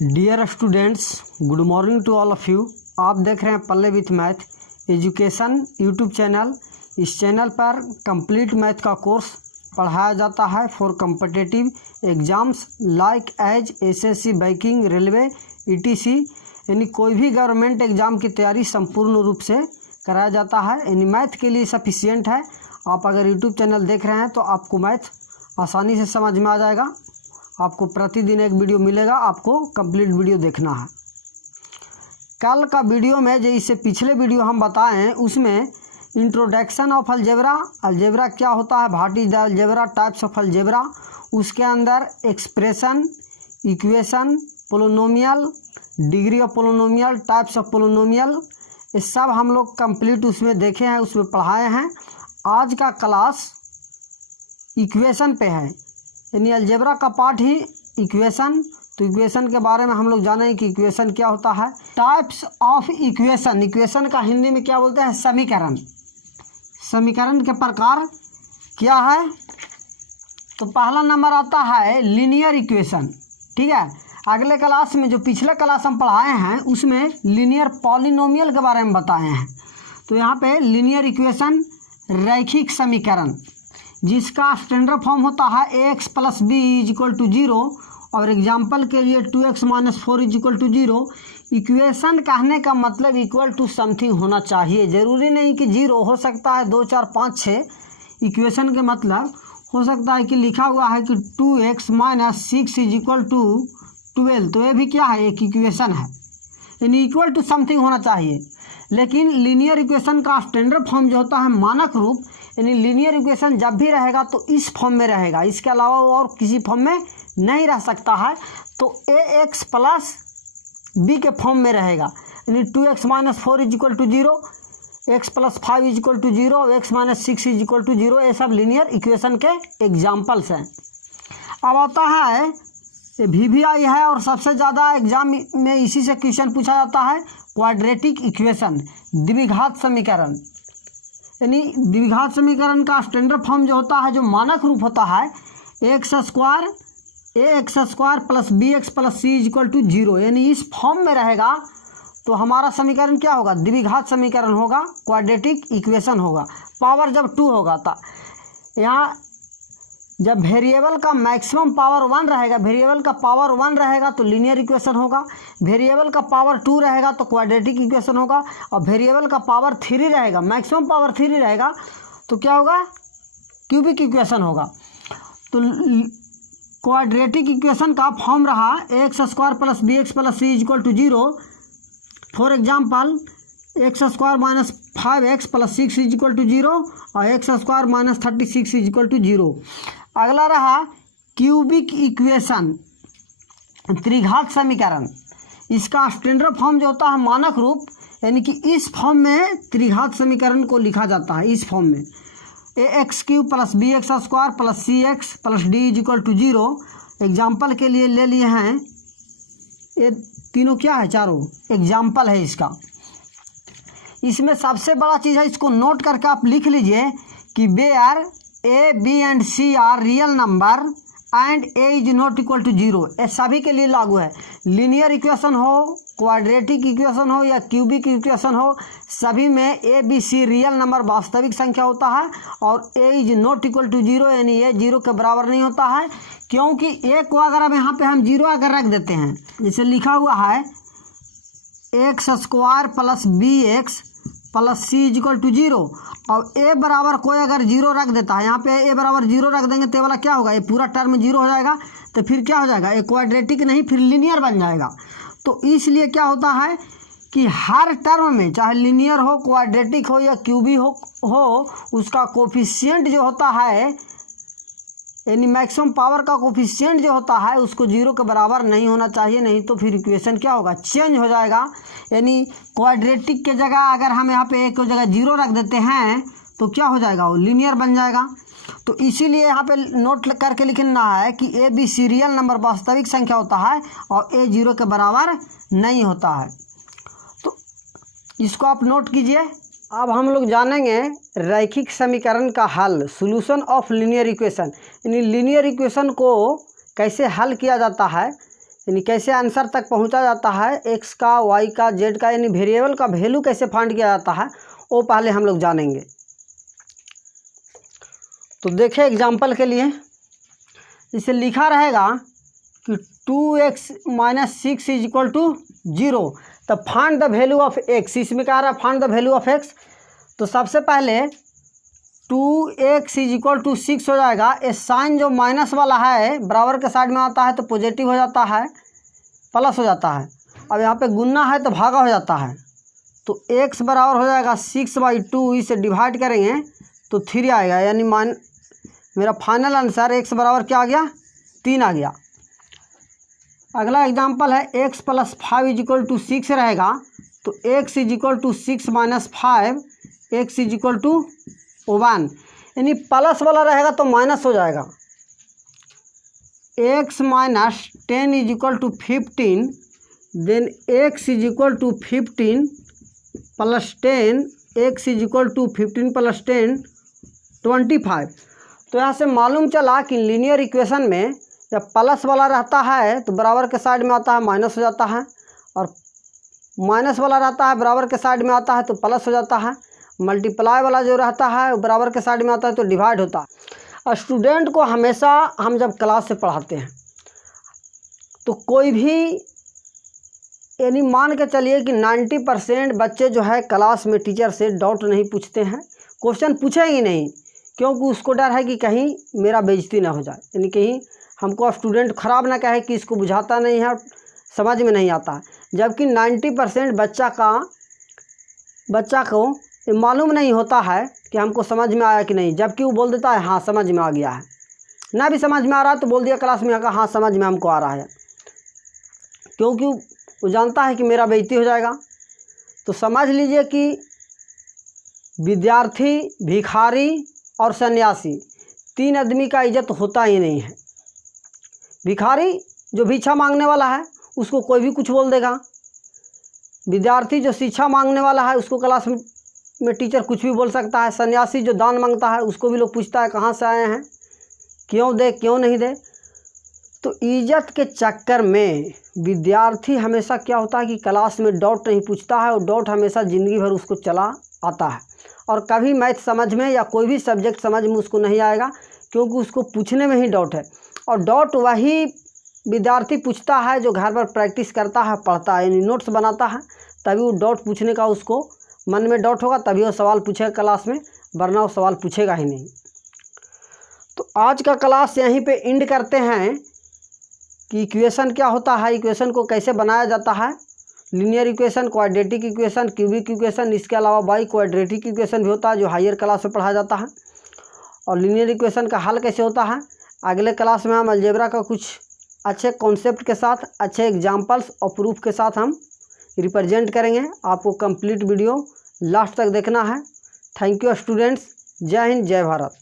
Dear students, good morning to all of you. आप देख रहे हैं पल्ले with math education YouTube channel. इस चैनल पर कंप्लीट मैथ का कोर्स पढ़ाया जाता है for competitive exams like as SSC, banking, railway, etc, यानी कोई भी गवर्नमेंट एग्ज़ाम की तैयारी संपूर्ण रूप से कराया जाता है। यानी मैथ के लिए सफिशिएंट है। आप अगर यूट्यूब चैनल देख रहे हैं तो आपको मैथ आसानी से समझ में आ जाएगा। आपको प्रतिदिन एक वीडियो मिलेगा, आपको कंप्लीट वीडियो देखना है। कल का वीडियो में जो इससे पिछले वीडियो हम बताए हैं उसमें इंट्रोडक्शन ऑफ अलजेब्रा, अलजेब्रा क्या होता है, what is the algebra, types of algebra, उसके अंदर expression, equation, polynomial, degree of polynomial, types of polynomial, ये सब हम लोग कंप्लीट उसमें देखे हैं, उसमें पढ़ाए हैं। आज का क्लास इक्वेशन पे है, यानी अलजेब्रा का पार्ट ही इक्वेशन। तो इक्वेशन के बारे में हम लोग जानेंगे कि इक्वेशन क्या होता है। टाइप्स ऑफ इक्वेशन, इक्वेशन का हिंदी में क्या बोलते हैं, समीकरण। समीकरण के प्रकार क्या है, तो पहला नंबर आता है लीनियर इक्वेशन। ठीक है, अगले क्लास में जो पिछले क्लास हम पढ़ाए हैं उसमें लीनियर पॉलिनोमियल के बारे में बताए हैं। तो यहाँ पे लीनियर इक्वेशन रैखिक समीकरण जिसका स्टैंडर्ड फॉर्म होता है ax + b = 0, और एग्जाम्पल के लिए 2x - 4 = 0। इक्वेशन कहने का मतलब इक्वल टू समथिंग होना चाहिए, ज़रूरी नहीं कि 0 हो सकता है 2, 4, 5, 6। इक्वेशन के मतलब हो सकता है कि लिखा हुआ है कि 2x - 6 = 12, तो ये भी क्या है, एक इक्वेशन है, यानी इक्वल टू समथिंग होना चाहिए। लेकिन लीनियर इक्वेशन का स्टैंडर्ड फॉर्म जो होता है मानक रूप, यानी लीनियर इक्वेशन जब भी रहेगा तो इस फॉर्म में रहेगा, इसके अलावा और किसी फॉर्म में नहीं रह सकता है। तो ax + b के फॉर्म में रहेगा, यानी 2x - 4 = 0, x + 5 = 0, x - 6 = 0। ये सब लीनियर इक्वेशन के एग्जाम्पल्स हैं। अब आता है ये VVI है और सबसे ज़्यादा एग्जाम में इसी से क्वेश्चन पूछा जाता है, क्वाड्रेटिक इक्वेशन, द्विघात समीकरण। यानी द्विघात समीकरण का स्टैंडर्ड फॉर्म जो होता है, जो मानक रूप होता है, ax² + bx + c = 0, यानी इस फॉर्म में रहेगा तो हमारा समीकरण क्या होगा, द्विघात समीकरण होगा, क्वाड्रेटिक इक्वेशन होगा। पावर जब 2 होगा तो यहाँ जब वेरिएबल का मैक्सिमम पावर 1 रहेगा, वेरिएबल का पावर 1 रहेगा तो लीनियर इक्वेशन होगा, वेरिएबल का पावर 2 रहेगा तो क्वाड्रेटिक इक्वेशन होगा, और वेरिएबल का पावर 3 रहेगा, मैक्सिमम पावर 3 रहेगा तो क्या होगा, क्यूबिक इक्वेशन होगा। तो क्वाड्रेटिक इक्वेशन का फॉर्म रहा ax² + bx + c = 0। For example x² - 5x + 6 = 0 और x² - 36 = 0। अगला रहा क्यूबिक इक्वेशन, त्रिघात समीकरण। इसका स्टैंडर्ड फॉर्म जो होता है मानक रूप, यानी कि इस फॉर्म में त्रिघात समीकरण को लिखा जाता है, इस फॉर्म में ax³ + bx² + cx + d = 0। Example के लिए ले लिए हैं, ये तीनों क्या है, चारों एग्जाम्पल है इसका। इसमें सबसे बड़ा चीज़ है, इसको नोट करके आप लिख लीजिए कि where a, b and c are real number and a is not equal to 0। ये सभी के लिए लागू है, लीनियर इक्वेशन हो, क्वाड्रेटिक इक्वेशन हो या क्यूबिक इक्वेशन हो, सभी में a, b, c real number वास्तविक संख्या होता है, और a is not equal to 0, यानी ये 0 के बराबर नहीं होता है। क्योंकि a को अगर अब यहाँ पे हम 0 अगर रख देते हैं, जैसे लिखा हुआ है x² + bx + c = 0, और a बराबर कोई अगर 0 रख देता है, यहाँ पे a बराबर 0 रख देंगे तो वाला क्या होगा, ये पूरा टर्म 0 हो जाएगा। तो फिर क्या हो जाएगा, ये क्वाड्रेटिक नहीं फिर लीनियर बन जाएगा। तो इसलिए क्या होता है कि हर टर्म में चाहे लीनियर हो, क्वाड्रेटिक हो या क्यूबी हो उसका कोफिशिएंट जो होता है, यानी मैक्सिमम पावर का कोफिशिएंट जो होता है उसको 0 के बराबर नहीं होना चाहिए, नहीं तो फिर इक्वेशन क्या होगा, चेंज हो जाएगा। यानी क्वाड्रेटिक के जगह अगर हम यहाँ पे एक जगह 0 रख देते हैं तो क्या हो जाएगा, वो लीनियर बन जाएगा। तो इसीलिए यहाँ पे नोट करके लिखना है कि a, b, c real number वास्तविक संख्या होता है और a 0 के बराबर नहीं होता है। तो इसको आप नोट कीजिए। अब हम लोग जानेंगे रैखिक समीकरण का हल, सॉल्यूशन ऑफ लीनियर इक्वेशन, यानी लीनियर इक्वेशन को कैसे हल किया जाता है। यानी कैसे आंसर तक पहुंचा जाता है, एक्स का, वाई का, जेड का, यानी वेरिएबल का वैल्यू कैसे फाइंड किया जाता है वो पहले हम लोग जानेंगे। तो देखें एग्जाम्पल के लिए, इसे लिखा रहेगा कि 2x - 6 इज इक्वल टू 0, तब find the value of x। इसमें क्या आ रहा है, find the value of x। तो सबसे पहले 2x इज इक्वल टू 6 हो जाएगा। ये साइन जो माइनस वाला है बराबर के साइड में आता है तो पॉजिटिव हो जाता है, प्लस हो जाता है। अब यहाँ पे गुन्ना है तो भागा हो जाता है, तो x बराबर हो जाएगा 6/2। इसे डिवाइड करेंगे तो 3 आएगा, यानी मेरा फाइनल आंसर x बराबर क्या आ गया, 3 आ गया। अगला एग्जाम्पल है x + 5 इज इक्वल टू 6 रहेगा, तो x is equal to 6 - 5, x is equal to 1, यानी प्लस वाला रहेगा तो माइनस हो जाएगा। x - 10 is equal to 15, then x is equal to 15 + 10, x is equal to 15 + 10 25। तो यहाँ से मालूम चला कि लीनियर इक्वेशन में जब प्लस वाला रहता है तो बराबर के साइड में आता है माइनस हो जाता है, और माइनस वाला रहता है बराबर के साइड में आता है तो प्लस हो जाता है। मल्टीप्लाई वाला जो रहता है बराबर के साइड में आता है तो डिवाइड होता है। और स्टूडेंट को हमेशा हम जब क्लास से पढ़ाते हैं तो कोई भी, यानी मान के चलिए कि 90% बच्चे जो है क्लास में टीचर से डाउट नहीं पूछते हैं, क्वेश्चन पूछेंगे नहीं, क्योंकि उसको डर है कि कहीं मेरा बेइज्जती ना हो जाए, यानी कहीं हमको स्टूडेंट ख़राब ना कहे कि इसको बुझाता नहीं है, समझ में नहीं आता है। जबकि 90% बच्चा को ये मालूम नहीं होता है कि हमको समझ में आया कि नहीं, जबकि वो बोल देता है हाँ समझ में आ गया है। ना भी समझ में आ रहा है तो बोल दिया क्लास में आकर हाँ समझ में हमको आ रहा है, क्योंकि वो जानता है कि मेरा बेइज्जती हो जाएगा। तो समझ लीजिए कि विद्यार्थी, भिखारी और सन्यासी, 3 आदमी का इज्जत होता ही नहीं है। भिखारी जो भिक्षा मांगने वाला है उसको कोई भी कुछ बोल देगा, विद्यार्थी जो शिक्षा मांगने वाला है उसको क्लास में टीचर कुछ भी बोल सकता है, सन्यासी जो दान मांगता है उसको भी लोग पूछता है कहाँ से आए हैं, क्यों दे क्यों नहीं दे। तो इज्जत के चक्कर में विद्यार्थी हमेशा क्या होता है कि क्लास में डाउट नहीं पूछता है, और डाउट हमेशा ज़िंदगी भर उसको चला आता है, और कभी मैथ समझ में या कोई भी सब्जेक्ट समझ में उसको नहीं आएगा, क्योंकि उसको पूछने में ही डाउट है। और डाउट वही विद्यार्थी पूछता है जो घर पर प्रैक्टिस करता है, पढ़ता है, यानी नोट्स बनाता है, तभी वो डाउट पूछने का उसको मन में डाउट होगा, तभी वो सवाल पूछेगा क्लास में, वरना वो सवाल पूछेगा ही नहीं। तो आज का क्लास यहीं पे एंड करते हैं कि इक्वेशन क्या होता है, इक्वेशन को कैसे बनाया जाता है, linear equation, quadratic equation, cubic equation, इसके अलावा बाई क्वाड्रेटिक इक्वेशन भी होता है जो हायर क्लास में पढ़ाया जाता है, और लीनियर इक्वेशन का हल कैसे होता है। अगले क्लास में हम अलजेब्रा का कुछ अच्छे कॉन्सेप्ट के साथ, अच्छे एग्जाम्पल्स और प्रूफ के साथ हम रिप्रेजेंट करेंगे। आपको कंप्लीट वीडियो लास्ट तक देखना है। Thank you students. जय हिंद, जय भारत।